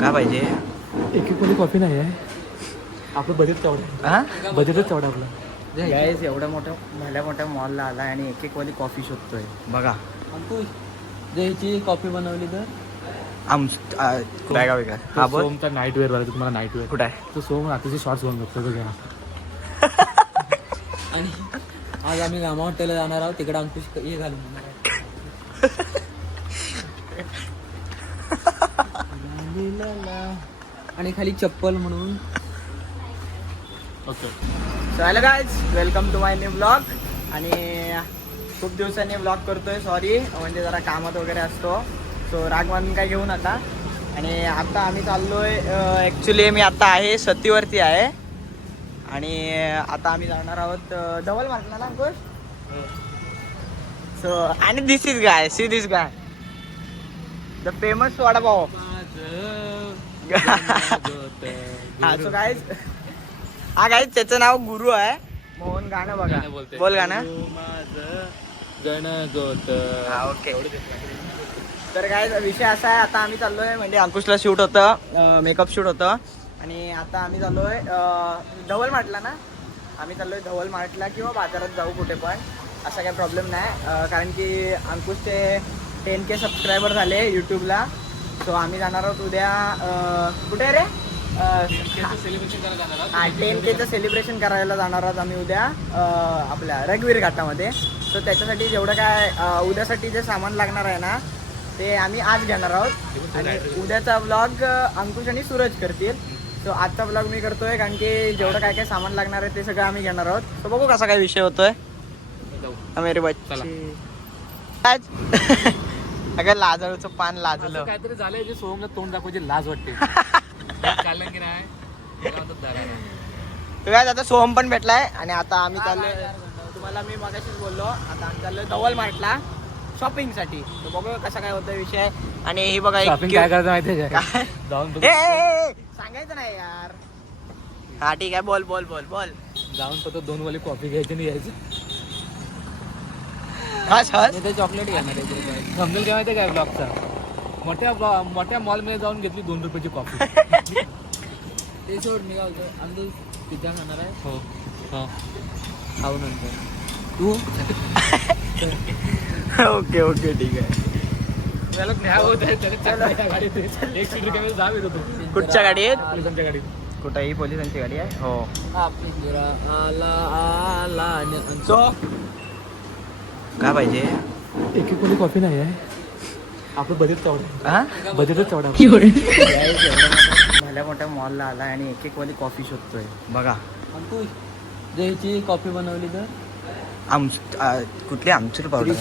काय पाहिजे? एक एक कोणी कॉफी नाही आहे. आपलं बजेट तेवढं आहे. बजेटच तेवढं आपलं. गाईस एवढ्या मोठ्या मॉलला आला आणि एक एक वाली कॉफी शोधतोय बघा. तू द्यायची कॉफी बनवली तर काय गावी का? हा बोल. सोमचा नाईट वेअर वाला तुम्हाला नाईट वेअर कुठं आहे? तो सोम रात्रीचे शॉर्ट्स घेऊन बघतो घ्या. आणि आज आम्ही गामा हॉटेलला जाणार आहोत. तिकडे अंकुश हे घालून येणार आहे. आणि खाली चप्पल म्हणून. Okay. So hello guys, welcome to my new blog. आणि खूप दिवसांनी ब्लॉग करतोय. सॉरी, म्हणजे जरा कामात वगैरे असतो. सो राग मानून काय घेऊ नका. आणि आता आम्ही चाललोय, ॲक्च्युली मी आता आहे सतीवरती आहे. आणि आता आम्ही जाणार आहोत धवल मार्केटला ना अंकुश. सो आणि this is guy, see this guy, the famous vada pav. हा सो गाईज, हा गाईज त्याचं नाव गुरु आहे. मोहन गाणं बघा, बोल गाणं. हा ओके. तर काय विषय असा आहे, आता आम्ही चाललोय, म्हणजे अंकुशला शूट होतं, मेकअप शूट होतं. आणि आता आम्ही चाललोय धवल मार्टला ना. आम्ही चाललोय धवल मार्टला किंवा बाजारात जाऊ कुठे पण, असा काही प्रॉब्लेम नाही. कारण की अंकुशचे 10K सबस्क्रायबर झाले यूट्यूबला. सो आम्ही जाणार आहोत उद्या कुठे रे? 10Kचं सेलिब्रेशन करायला जाणार आहोत आम्ही उद्या आपल्या रघुवीर घाटामध्ये. सो त्याच्यासाठी जेवढं काय उद्यासाठी जे सामान लागणार आहे ना, ते आम्ही आज घेणार आहोत. आणि उद्याचा व्लॉग अंकुश आणि सूरज करतील. सो आजचा व्लॉग मी करतोय, कारण की जेवढं काय काय सामान लागणार आहे ते सगळं आम्ही घेणार आहोत. सो बघू कसा काय विषय होतोय. मेरे बच्चे अगं लाजळूचं पान लाजलं. काहीतरी झालंय जे सोमला तोंड दाखवायची लाज वाटते. चाललं की नाही. काय आता सोहम पण भेटलाय. आणि आता आम्ही चाललोय, तुम्हाला मी मगाशीच बोललो, आता आम्ही चाललोय धवल मार्टला शॉपिंगसाठी. तर बघू कसा काय होता विषय. आणि ही बघा शॉपिंग काय करायचं माहितीये का? काय जाऊन सांगायचं नाही यार. हा ठीक आहे, बोल बोल बोल बोल. जाऊन फक्त 2 वाली कॉफी घ्यायची नाही यायची. ते चॉकलेट घेणार आहे. समजेल काय माहितीये काय ब्लॉगचा, मोठ्या मॉलमध्ये जाऊन घेतली 2 रुपयाची कॉफी. ते सोड, मी काय होतं, आम्ही पिझ्झा खाणार आहे. हो हो. खाऊ नंतर तू. ओके ओके ठीक आहे. त्याला न्याय होत आहे त्याला गाडीत 1 सीट रिकामी जावे होतो. कुठच्या गाडीत? पोलिसांच्या गाडीत. कुठेही पोलिसांची गाडी आहे. हो. आला आला. सो काय पाहिजे? एक एक कोणी कॉफी नाही आहे. आपलं बजेट तेवढं आहे. हा बजेटच तेवढं आहे. भल्या मोठ्या मॉलला आला आणि एक एक वाली कॉफी शोधतोय बघा. अंकुश द्यायची कॉफी बनवली तर कुठली आमचूर पावडर.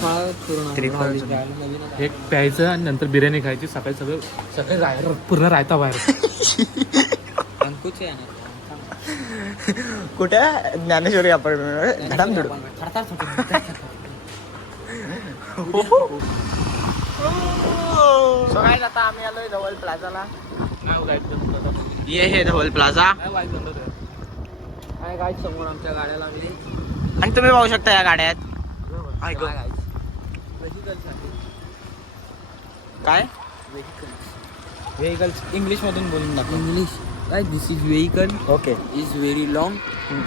एक प्यायचं आणि नंतर बिर्याणी खायची. सकाळी सगळं पूर्ण रायता बाहेर. अंकुश आहे कुठे? ज्ञानेश्वरी अपार्टमेंट. आता आम्ही आलोय धवल प्लाझाला. ये हे धवल प्लाझा. काय काय समोर आमच्या गाड्या लागली. आणि तुम्ही पाहू शकता या गाड्या आहेत. काय व्हेकल्स इंग्लिश मधून बोलून दाखव. इंग्लिश काय? This is vehicle. Okay. Is very long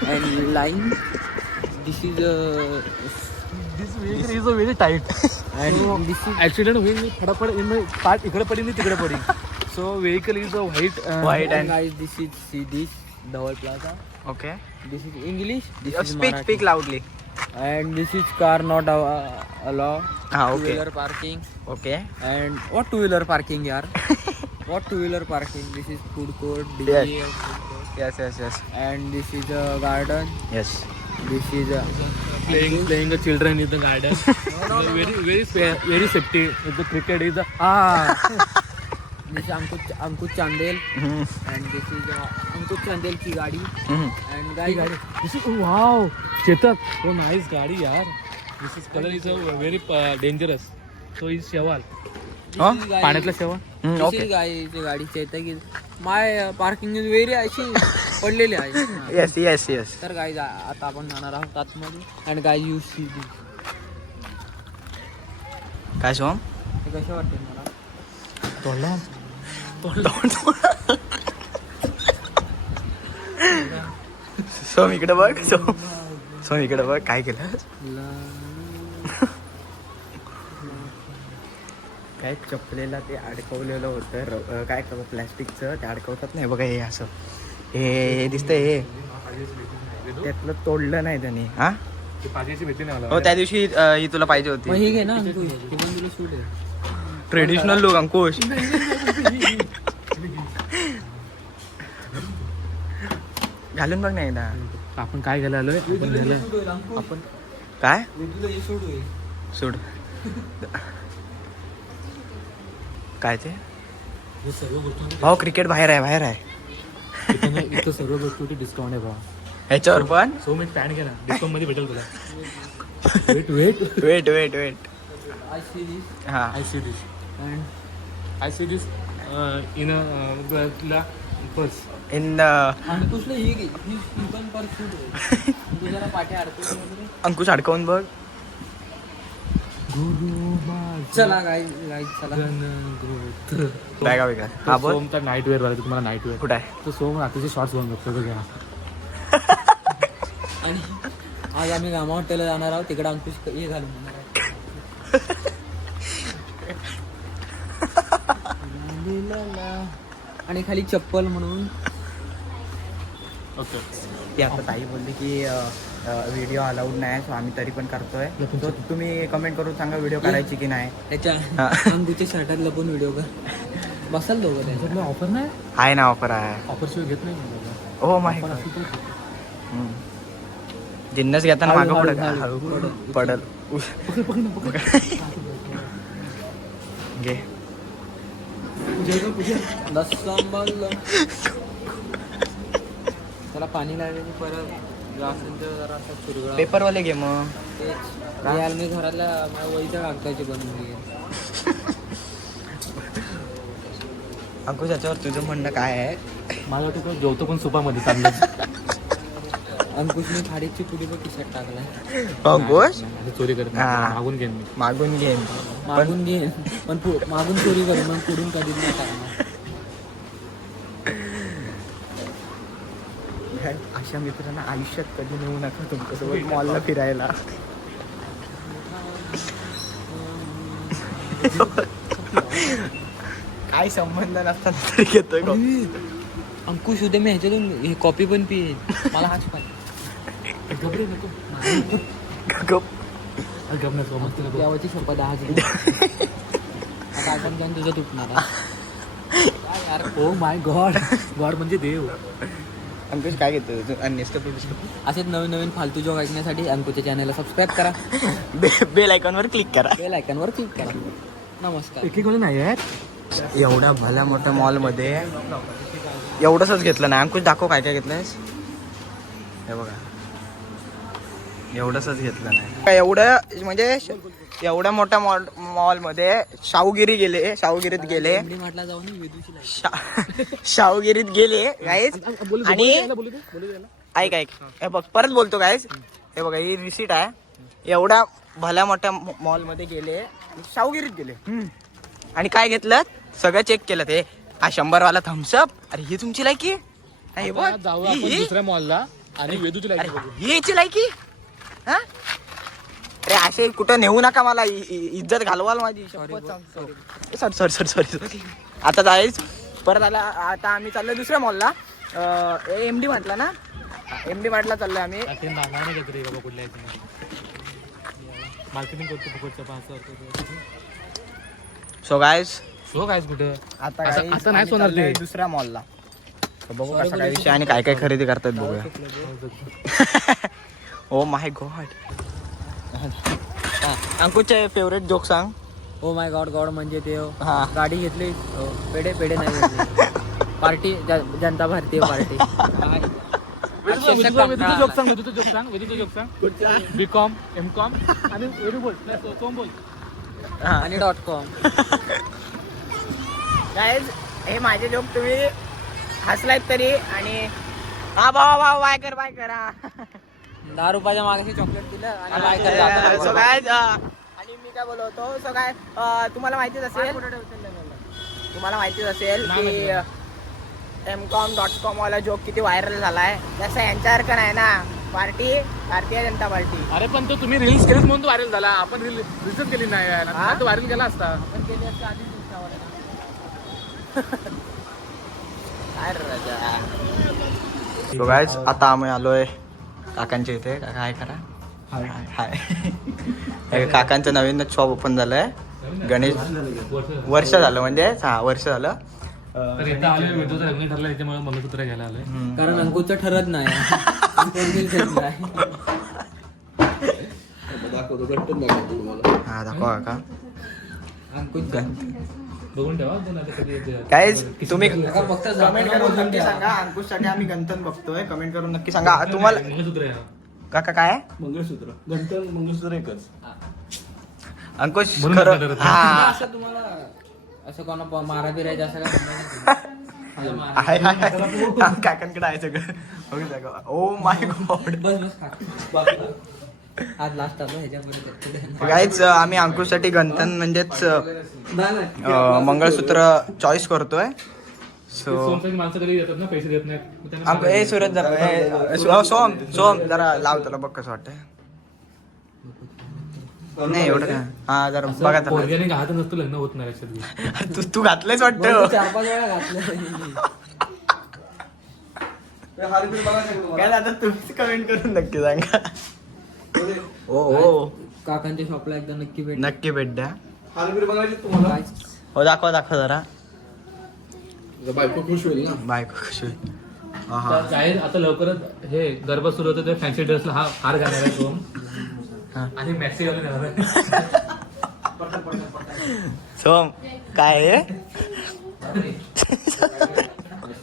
and line. This is This vehicle is a very tight. and this is Accident होईल मी फटाफट पार्ट इकडे पडीन तिकडे पडीन. So vehicle is a white White and guys, this is see this Dhawal Plaza. Okay. This is English. This is speak Marathi. Speak loudly. And this is car not allowed. हा okay Two-wheeler parking. Okay. And what two-wheeler parking yaar? What two-wheeler parking? This is food court. Yes. food court. Yes yes yes And this is a garden. Yes. This is a playing the children in the garden. Very safety. If the cricket is a this is Ankush Chandel. And this is Ankush Chandel की गाड़ी. And guys, this is wow Chetak. Oh nice गाड़ी यार. This is color is a very dangerous. So is शेवाल. पाण्यातला शेवाल. Okay. गाडी चेतक. माय parking is very अशी पडलेली आहे. Yes yes yes. तर गाईज आता आपण जाणार आहोत आतमध्ये. And guys you see this. काय सोम? हे कसे वाटते मला? तोडला सोम इकडे बघ. सोम इकडे बघ काय केलं. काय चपलेला ते अडकवलेलं होतं काय प्लॅस्टिकचं ते अडकवतात नाही बघा हे असं हे दिसतंय हे त्यातलं तोडलं नाही त्यांनी. हा हो त्या दिवशी ही तुला पाहिजे होती. मग हे घे ना अंकुश, हे पण तुला सूट आहे. ट्रेडिशनल लुक अंकुश. घालून बघ नाही एकदा. आपण काय घ्यायला आलोय आपण काय तुला हे सूट होईल. सोड काय ते हे सर्व गोष्टी भाऊ क्रिकेट बाहेर आहे इथं सर्व गोष्टी डिस्काउंट आहे भावा. ह्याच्यावर पण. सो मी पॅन्ट घे ना, डिस्काउंट मध्ये भेटेल तुला. Wait wait I see this हा I see this and I see this इन तुला बस. इन अंकुशला ही घे, ही पण पर सूट होईल. तू जरा पाठी अडकवतो वगैरे. अंकुश अडकवून बघ. चला गाईज चला. काय का वेगळा हा बोल. सोमचा नाईट वेअर वाला तुम्हाला नाईट वेअर कुठं आहे तो सोम रात्रीचे शॉर्ट्स घेऊन बघतो घ्या. आणि आज आम्ही गामा हॉटेलला जाणार आहोत. तिकडे अंकुश हे घालून जाणार आहे. आणि खाली चप्पल म्हणून. ओके ती आता ताई बोलली की व्हिडिओ अलाउड नाही सो आम्ही तरी पण करतोय. So तुम्ही कमेंट करून सांगा व्हिडिओ करायची की नाही. त्याच्या अंकुशच्या शर्टात लपून व्हिडिओ कर. बसाल दोघं त्यांच्यात. ऑफर नाही, आहे ना ऑफर आहे. ऑफर शिवाय घेत नाही. हो माहिती. जिन्नस घेताना मागं हळू, पडत हळू, हळू. पडल घे. त्याला पाणी लागले परत असेल तर जरा असं चुरगळा. पेपरवाले घे मग. तेच यार मी घरातल्या माझ्या वहीच्या कागदाची बनवून घे. अंकुश याच्यावर तुझं म्हणणं काय आहे. मला वाटतं जेवतो पण सुपामध्ये चांगलं. अंकुशने खाडीची पुडी बघ खिशात टाकलाय. अंकुश चोरी करत हा. मागून घेईन मी. मागून घे. मागून घेईन पण मागून चोरी करू मग पुढून कधीच नाही टाकणार. अशा मित्रांना आयुष्यात कधी नेऊ नका तुमच्यासोबत मॉलला फिरायला. काय संबंध नसताना तरी घेतोय का? अंकुश उद्या मी ह्याच्यातून हे कॉपी पण पिईन. मला हाच पाहिजे. घबरे नको. गप. गप नको मस्त नको. देवाची शपथ आज आता आपण जाऊन तुझं तुटणार आहे. काय यार. ओ माय गॉड. गॉड म्हणजे देव. अंकुश काय घेतो असेच नवीन नवीन फालतू जॉग ऐकण्यासाठी अंकुशच्या चॅनलला सबस्क्राईब करा. बेल आयकॉनवर क्लिक करा. बेल आयकॉनवर क्लिक करा. नमस्कार. एक नाही आहे. एवढ्या भल्या मोठ्या मॉलमध्ये एवढंच घेतलं नाही. अंकुश दाखव काय काय घेतलंयस. हे बघा एवढंच घेतलं नाही. एवढं म्हणजे एवढ्या मोठ्या मॉलमध्ये शाहूगिरीत गेले. म्हटला जाऊन वेदूची शाहूगिरीत गेले गाईज. आणि ऐक हे बघ परत बोलतो गाईज. हे बघा ही रिसीट आहे. एवढ्या भल्या मोठ्या मॉलमध्ये गेले शाहूगिरीत गेले आणि काय घेतलं सगळं चेक केलं. ते हा 100 वाला थम्सअप. अरे ही तुमची लायकी हे बघ. जाऊ आपण दुसऱ्या मॉलला आणि वेदूची लाईफ बघू. ही याची लायकी. हा अरे असे कुठं नेऊ नका मला. इज्जत घालवाल माझी. सॉरी आता जायच परत आला. आता आम्ही चाललोय दुसऱ्या मॉलला. MD म्हटलं ना. MD मार्टला चाललोय आम्ही. ते नाही घेत रे बाबा कुठल्या मार्केटिंग करतो फुकटच्या 5,000. सो गाईज सो काय कुठे आता असं नाही होणार ते. दुसऱ्या मॉलला. बघू कसा काय विषय आणि काय काय खरेदी करतात बघूया. Oh my god. अंकुशचे फेवरेट जोक सांग. Oh my God. गॉड म्हणजे ते हा. गाडी घेतली. पेढे नाही घेतले. पार्टी जनता भारतीय पार्टी. जोक सांग. बीकॉम एमकॉम आणि सोम बोल. आणि .com. गाईज हे माझे जोक तुम्ही हसलायत तरी. आणि हा भावा बाय करा. 10 रुपयाच्या मागे चॉकलेट दिलं आणि बाय करता. सो गाईज आणि मी काय बोलवतो. सो काय तुम्हाला माहितीच असेल तुम्हाला माहितीच असेल की mcom.com वाला जोक किती व्हायरल झालाय. तसं यांच्यासारखं नाही ना. Party Bharatiya Janata party. अरे पण तो तुम्ही रील्स केलीच म्हणून तो व्हायरल झाला. आपण रील्सच केली नाही यार. हा? तो व्हायरल केला असता. आपण केली असतं आधीच Instaवर काय रे राजा. So guys, आता आम्ही आलोय काकांच्या इथे. काका हाय करा. हाय. काकांचं नवीनच शॉप ओपन झालंय. गणेश वर्ष झालं म्हणजे 6 वर्ष झालं. तर इथं आलोय वेदूचं लग्न ठरलं त्याच्यामुळे मंगळसूत्र घ्यायला आलोय. कारण अंकुशचं ठरत नाही. हा दाखवा काका. अंकुश बघून ठेवा दोन आता कधी येते. काय तुम्ही फक्त कमेंट करून नक्की सांगा. अंकुशसाठी आम्ही गंतन बघतोय. कमेंट करून नक्की सांगा. तुम्हाला मंगळसूत्र आहे. काका काय आहे? मंगळसूत्र गंठन मंगळसूत्र एकच. अंकुश म्हणून खरं लग्न ठरत हा. असं तुम्हाला असं कोणा मारा बिरायचं असं काय आहे. काकांकडे आहे सगळं. ओ माय गॉड. बस आज लास्ट आलो ह्याच्यामध्ये. गाईच आम्ही अंकुशसाठी गंतन म्हणजेच मंगळसूत्र चॉईस करतोय. सो सोमसाठी माणसं कधी येतात ना पैसे देत नाहीत. मग त्यांना ए सूरज जरा सोम जरा लाव त्याला बघ कसं वाटतंय. नाही एवढं काय. हा जरा बघा त्याला. पोरग्याने घात नसतं लग्न होत नाही लक्षात घे. तू घातलंयच वाटतं. 4-5 वेळा घातलं. काय आता तुम्हीच कमेंट करून नक्की सांगा. हो काकांच्या शॉपला एकदा नक्की भेट. नक्की भेट द्या. हालबिल बघायचे तुम्हाला. हो दाखवा जरा. बायको खुश होईल ना. बायको कशी होईल. हा तर काय आता लवकरच हे गरबा सुरू होतं ते फॅन्सी ड्रेसला हार घालणार आहे सोम. हा. आणि मॅक्सी घालून येणार आहे. सोम काय आहे?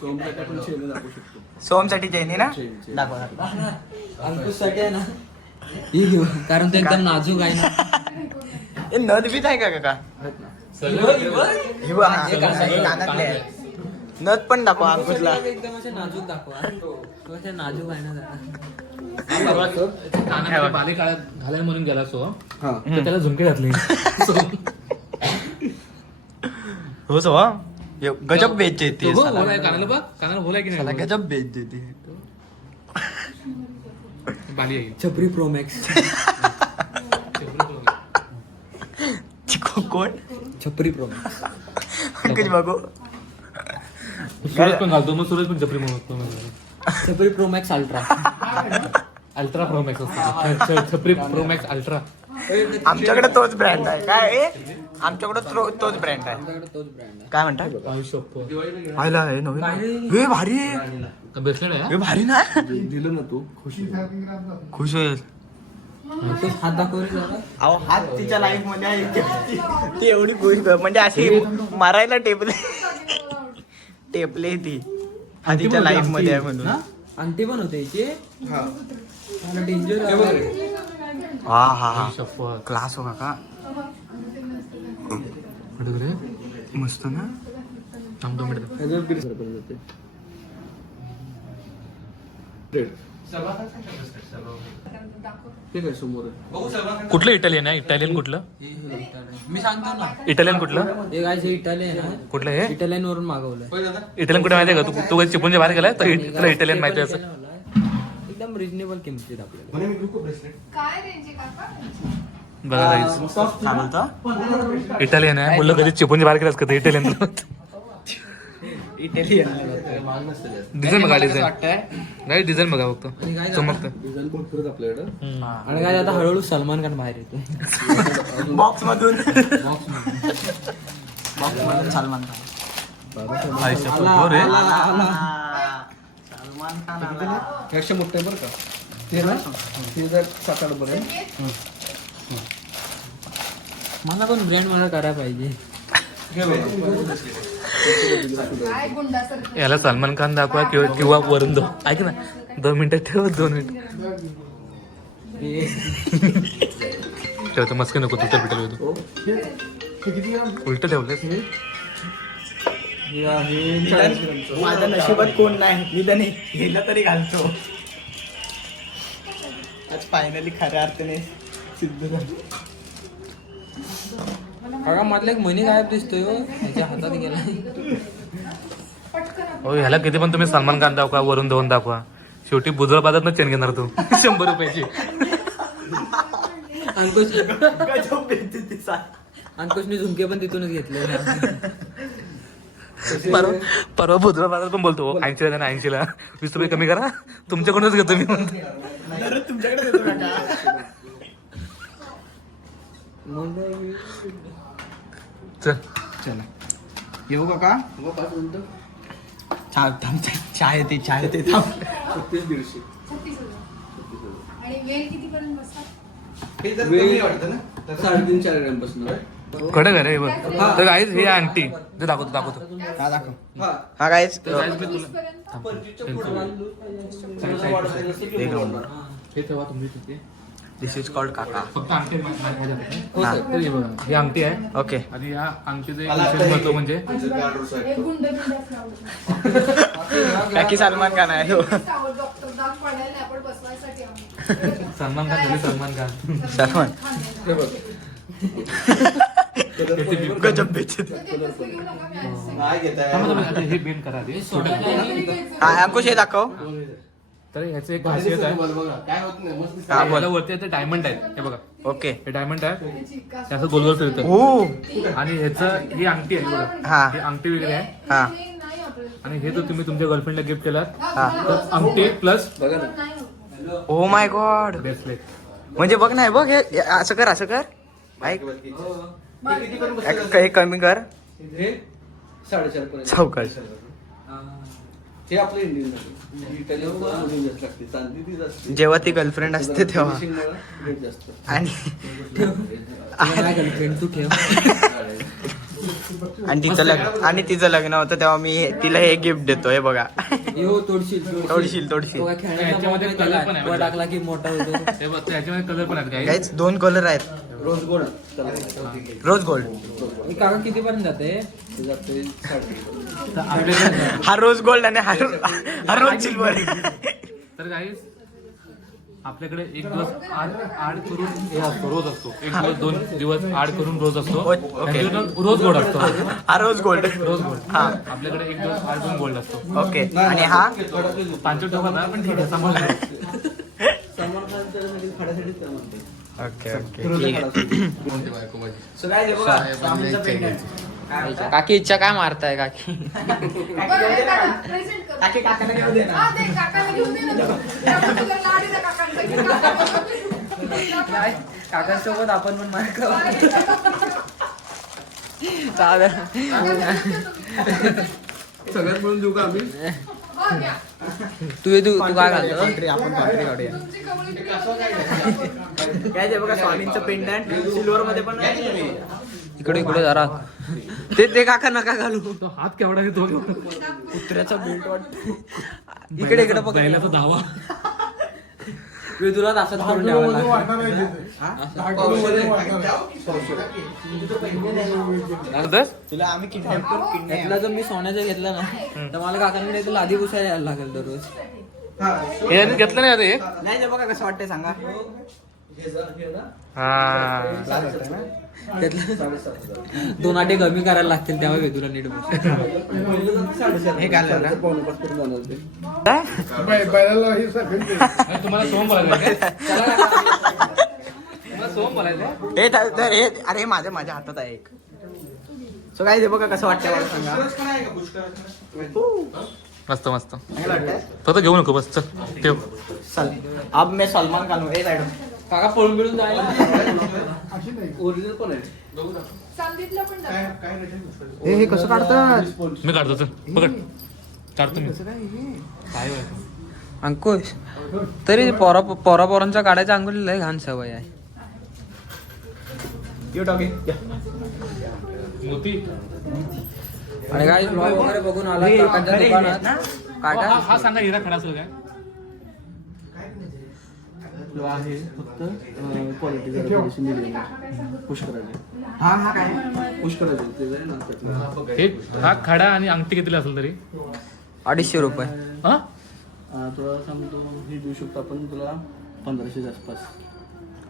सोमसाठी आपण चेन दाखवू शकतो. सोमसाठी चैनी ना चेन. दाखवा. अंकुशसाठी आहे ना ही घेऊ. कारण तो एकदम नाजूक आहे ना. हे नथ बीत आहे का काका? आहेत ना. हे बघ, हा, हे कानातले आहे. नथ पण दाखवा अंकुशला. एकदम असे नाजूक दाखवा. तो असे नाजूक आहे ना जरा. कानामध्ये बाली काळा घालाय म्हणून गेला सो हा. तर त्याला झुमके घातले. हो सो गजब बेच येते. कानाला बघ कानाला बोलाय की नाही. गजब बेच देते. बाली आहे. छपरी प्रोमॅक्स. कोण? छपरी प्रोमॅक्स. अंकुश बघू. सूरज पण घालतो मग सूरज पण जपरी म्हणतो. छपरी Pro Max ultra. Ultra pro max असतो. छपरी प्रो मॅक्स अल्ट्रा. आमच्याकडे तोच ब्रँड आहे. काय आमच्याकडे तोच ब्रँड आहे. आमच्याकडे तोच ब्रँड आहे. काय म्हणताय? आयला हे नवीन. हे भारी आहे. ब्रेसलेट आहे. हे भारी ना. दिलं ना तू खुश होईल. खुश होईल. तोच हात दाखवली जरा. अहो हात तिच्या लाईफ मध्ये आहे. ती एवढी खुश म्हणजे अशी मारायला टेपले ती हा तिच्या लाईफ मध्ये आहे म्हणून. अंगठी पण होते याची. हा. डेंजर. हा हा हा शप्पथ. क्लास हो काका. मस्त ना. थांबतो मिनिट. ह्याच्यावर बिल सरपंच जाते. रेड. ठीक आहे समोर आहे. कुठलं इटालियन आहे? इटालियन कुठलं? मी सांगतो ना. इटालियन कुठलं? हे काय इटालियन आहे. कुठलं हे? इटालियन वरून मागवलंय. इटालियन कुठे माहिती आहे का? तू कधी चिपळूणच्या बाहेर गेलाय तर तुला इटालियन माहिती आहे असं. एकदम रिजनेबल किमतीत आपल्याला. म्हणे मी ग्रुप ब्रेसलेट. बघा guys. काय बोलतो? इटालियन आहे बोललो कधी चिपळूणच्या बाहेर गेलास का ते इटालियन. इटालियन. डिझाईन बघा डिझाईन. नाही डिझाईन बघा फक्त. आणि काय चमकतं. डिझाईन पण फिरत आपल्याकडं. आणि काय आता हळूहळू सलमान खान बाहेर येतो. बॉक्स मधून सलमान खान. सलमान खान आला. ह्यापेक्षा मोठं आहे बरं का. ते ना 7-8 पर्यंत. मला पण ब्रँड मला करायला पाहिजे. याला सलमान खान दाखवा किंवा वरून दो. ऐक ना 2 मिनिटं ठेव. 2 मिनिट ठेवतो. मस्के नको तुटल पिटल होतो. उलट ठेवलं. माझ्या नशिबात कोण नाही. निदान हेला तरी घालतो. आज फायनली खऱ्या अर्थाने सिद्ध झालं. काका मधला एक मनी गायब दिसतोय हो. ह्याच्या हातात गेला. हो ह्याला किती पण तुम्ही सलमान खान दाखवा, वरून धवन दाखवा, शेवटी बुजळ बाजारात चेन घेणार तू 100 रुपयाची. अंकुशने झुमके पण तिथूनच घेतले. परवा बुधवार बाजार पण बोलतो 80 ला 80 ला 20 रुपये कमी करा, तुमच्याकडूनच घेतो मी म्हणतो. तुमच्याकडे देतो काका. चल चला येऊ काका. चाय येते थांब. 36,150. आणि वेळ किती पर्यंत बसतात? हे जर कमी वाटतं ना 3.5-4 ग्रॅम पासून. कडक आहे रे हे बघ. तर गाईज हे आंटी ते दाखवतो हा दाखव. हा हा गाईज तर guys, मी 20 तुला पर्यंत? 25च्या पुढे वाढायचं नसेल की वाढणार. हे तेव्हा तुम्ही तिथे दिस इज कॉल्ड काका. फक्त अंगठी हा. तर हे बघा ही अंगठी आहे ओके. आणि या अंगठीचं एक विशेष महत्व म्हणजे एक गुंड लावलं. काकी सलमान खान आहे. डॉक्टर दाग पडायला नाही, आपण बसवायसाठी आम्ही. सलमान खान झाले सलमान खान. सलमान हे बघ. गजब बेचत. ते तसं घेऊ नका, मी आधीच सांगितलं. नाही घेताय. आता हे बेन करा आधी. हा अंकुश हे दाखव. तर ह्याचं एक खासियत आहे. बघा काय होत नाही मस्त दिसतं. हा, बोल. याला वरती ते डायमंड आहे हे बघा. ओके. हे डायमंड आहे ते असं गोल गोल फिरतं. ओ आणि ह्याचं ही अंगठी आहे बघा. हा ही अंगठी वगैरे आहे हा हे नाही आपलं. आणि हे जर तुम्ही तुमच्या गर्लफ्रेंडला गिफ्ट केलात हा. तर अंगठी प्लस बघा ना. नाही होत. ओ माय गॉड. ब्रेसलेट. म्हणजे बघ नाही बघ हे असं कर ऐक हे किती पण बसतं. हे कमी कर. हे 4.5 पर्यंत. चौकश. हे आपलं इंडियन आहे. इटालियन मधून जास्त लागते. चांदी ती असते. जेव्हा ती गर्लफ्रेंड असते तेव्हा रेट जास्त. आणि गर्लफ्रेंड तू ठेव. आणि तिचं लग्न होतं तेव्हा मी तिला हे गिफ्ट देतो. हे बघा. हो तोडशील तोडशील. तो काय खेळण्याचा याच्यामध्ये मोबाईल कलर त्याला पण आहे. वर टाकला की मोठा होतो. हे बघ त्याच्यामध्ये कलर पण आहेत काही. गाईज 2 कलर आहेत. Rose gold. Rose gold. हे काका किती पर्यंत जाते? ते जाते 3.5. तर आपल्याकडे हा रोज गोल्ड आणि हा रोज सिल्वर. तर गाईस आपल्याकडे एक दिवस आड करून हे असतो रोज असतो. एक दिवस 2 दिवस आड करून रोज असतो. ओके. आणि रोज गोल्ड असतो. हा रोज गोल्ड. Rose gold. हा आपल्याकडे एक दिवस आड करून गोल्ड असतो. ओके. आणि हा 5 टोकाचा पण ठीक आहे सांभाळून. सलमान खानच्या खड्यासाठीच तर म्हणते. ओके ओके रोज ठीक आहे. खडा. So guys, हे बघा, स्वामींचं pendant. काकी इच्छा काय मारताय काकी? बरं, हे काका, present करू. काकी काकाला घेऊ दे ना. हा, ते काकाला घेऊन दे ना तू. त्यामुळे तुझा लाड आहे त्या काकांचा, की काका- काकांसोबत आपण पण मार खाऊ. सगळ्यात म्हणून देऊ का आम्ही? बरं, घ्या. तू काय घालतो? आपण कॉन्ट्री काढूया. तुमची कबुली तुम्ही आपण. काय ते बघा स्वामींचं पेंडंट सिल्वर मध्ये पण आहे. इकडे जरा ते काका नका घालू. तो हात केवढा घेतो कुत्र्याचा बेल्ट वाटतो. इकडे पकड. बैलाचा धावा. तुला तासात करून ठेवावं लागेल. तुला आम्ही किडनॅप करू. यातला जर मी सोन्याचा घेतला ना तर मला काकांकडे तुला आधी पुसायला यायला लागेल दररोज. हे यांनी घेतलं नाही आता एक. नाही ते बघा कसं वाटतंय सांगा. हा त्यातलं 2 आटे कमी करायला लागतील तेव्हा वेदूला नीट बस. हे घालणार ना? तुम्हाला सोम बोलायचं तुम्हाला सोम बोलायचं. हे तर हे अरे माझ्या हातात आहे एक. सो काय ते बघा कसं वाटतंय मला सांगा. मस्त मस्त. चांगलं वाटतंय. फक्त घेऊ नको बस चल ठेव. अब मैं सलमान खान हूँ. ए साइड काका पळून बिळून जायला. ओरिजिनल पण आहे. चांदीतलं पण दाखव. हे कसं काढतात? मी काढतो चल पकड काढतो मी. काय व्हायचं? अंकुश तरी पोरांचा काढायचा अंकुश लय घाण सवय आहे. You talking? मोती. आणि काय ब्लॉग वगैरे बघून आला काकांच्या दुकानात काय काय हा सांगा हिरा खडा असेल काय. आहे फक्त क्वालिटी जरा थोडीशी medium आहे. पुश करायचे. हा काय? पुश करायचे ते जरा नंतर. हे हा खडा आणि अंगठी कितीला असेल तरी 250 रुपये. हा तुला सांगतो हे देऊ शकतो आपण तुला 1500 आसपास.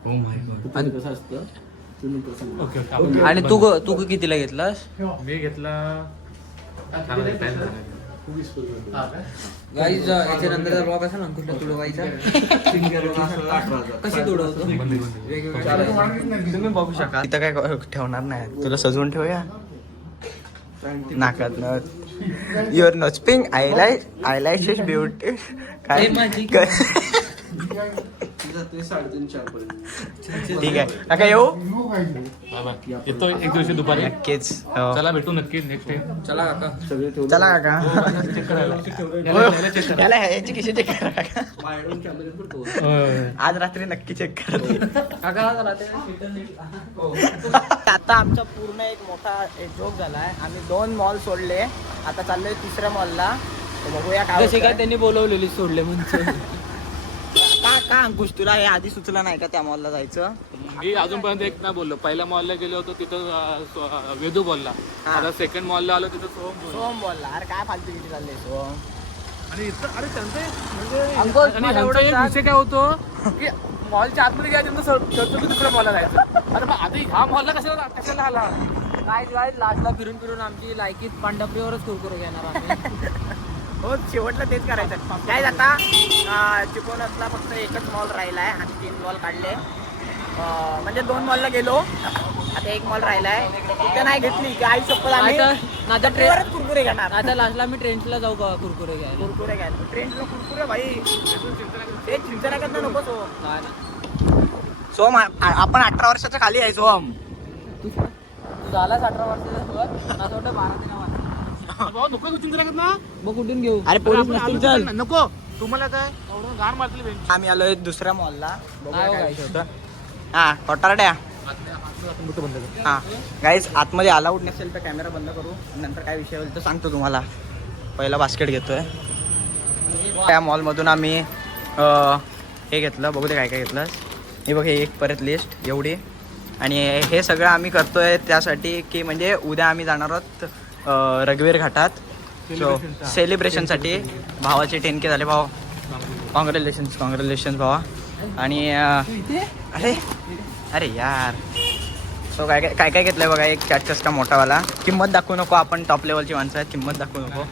ओ माय गॉड. आणि कसं असतं ओके ओके आणि तू कितीला घेतलास? मी घेतला गाईज याच्यानंतरचा ब्लॉग असा ना अंकुशला तुडवायचा. कशी तुडवतो? तुम्ही बघू शकाल इथं काय ठेवणार नाही, तुला सजवून ठेवूया नाकात. युअर नॉचिंग आयलाइश इज ब्युटी काय ते 3.5-4 पर्यंत. ठीक आहे काका येऊ येतो एक दिवशी दुपारी. नक्कीच हो. चला भेटू नक्की नेक्स्ट टाइम. चला काका. सगळे ठेवले. चला काका चेक करायला याला ह्याची कशी चेक करा काका माझ्याकडून कॅमेऱ्यात पण ठेवले. आज रात्री नक्की चेक करा. काका चला ते आता आमचा पूर्ण एक मोठा जोक झालाय. आम्ही 2 मॉल सोडले, आता चाललोय 3ऱ्या मॉलला. बघूया काय कशी काय होतंय. त्यांनी बोलवलेली सोडले म्हणजे. का अंकुश तुला हे आधी सुचलं नाही का त्या मॉलला जायचं? मी अजूनपर्यंत एक नाही बोललो. पहिल्या मॉलला गेलो होतो तिथं वेदू बोलला. हा. आता सेकंड मॉलला आलो तिथं सोहम बोलला. सोहम बोलला. अरे काय फालतू किती चाललंय सोहम. आणि इथं अरे त्यांचं म्हणजे अंकुश, आणि मला ह्यांचा एवढं एक सांग. विषय काय होतो की मॉलच्या आतमध्ये गेल्यानंतर ठरतो की दुसऱ्या मॉलला जायचं. अरे मग आधी ह्या मॉलला कशाला आला? काय लास्टला फिरून फिरून आमची लायकीत पांढरपेवरच कुरकुरे घेणार आम्ही. हो शेवटला तेच करायचं. काय आता चिपळूणला फक्त एकच मॉल राहिलाय आणि 3 मॉल काढले. म्हणजे 2 मॉलला गेलो, आता 1 मॉल राहिलाय. तिथे नाही घेतली की आई शपथ आम्ही नाहीतर ट्रेनवरच कुरकुरे घेणार. आता लास्टला मी ट्रेंड्सला जाऊ का कुरकुरे घ्यायला? कुरकुरे घ्यायला ट्रेनला कुरकुरे भाई ते चिंचराकडनं नको सोहम. काय ना सोहम आपण 18 वर्षाच्या खाली आहे सोहम. तू झालास 18 वर्षाचा सुरुवात. असं वाटतं 12-13 वर्ष. भाऊ नको तू चिंता करत ना. मग कुठून घेऊ? अरे पोलीस नसतील चल. नको तुम्हाला काय एवढं गाण मारतली बेंच. आम्ही आलोय 2ऱ्या मॉलला. नाही हो guys. हा कोटारड्या. बंद कर. हा गाईज आतमध्ये अलाउड नसेल तर कॅमेरा बंद करू. नंतर काय विषय होईल तर सांगतो तुम्हाला. पहिला बास्केट घेतोय. त्या मॉलमधून आम्ही हे घेतलं. बघू दे काय काय घेतलं. हे बघ हे एक परत लिस्ट एवढी. आणि हे सगळं आम्ही करतोय त्यासाठी की म्हणजे उद्या आम्ही जाणार आहोत रघुवीर घाटात. सो सेलिब्रेशनसाठी. भावाचे 10K झाले भाऊ. कॉंग्रॅच्युलेशन्स भावा. आणि अरे अरे यार सो काय काय काय घेतलंय बघा. एक कॅटचस्टा मोठावाला. किंमत दाखवू नको, आपण टॉप लेवलची माणसं आहेत, किंमत दाखवू नको.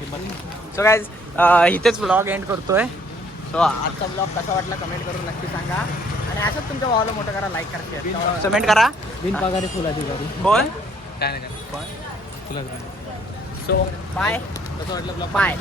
सो काय इथेच ब्लॉग एंड करतोय. सो आजचा ब्लॉग कसा वाटला कमेंट करून नक्की सांगा. आणि असंच तुमच्या भावाला मोठं करा, लाईक करा, कमेंट करा. बिनपगारी फुलाची गाडी. बोल. काय नाही तुला सो बाय. कसं वाटलं ब्लॉग? बाय.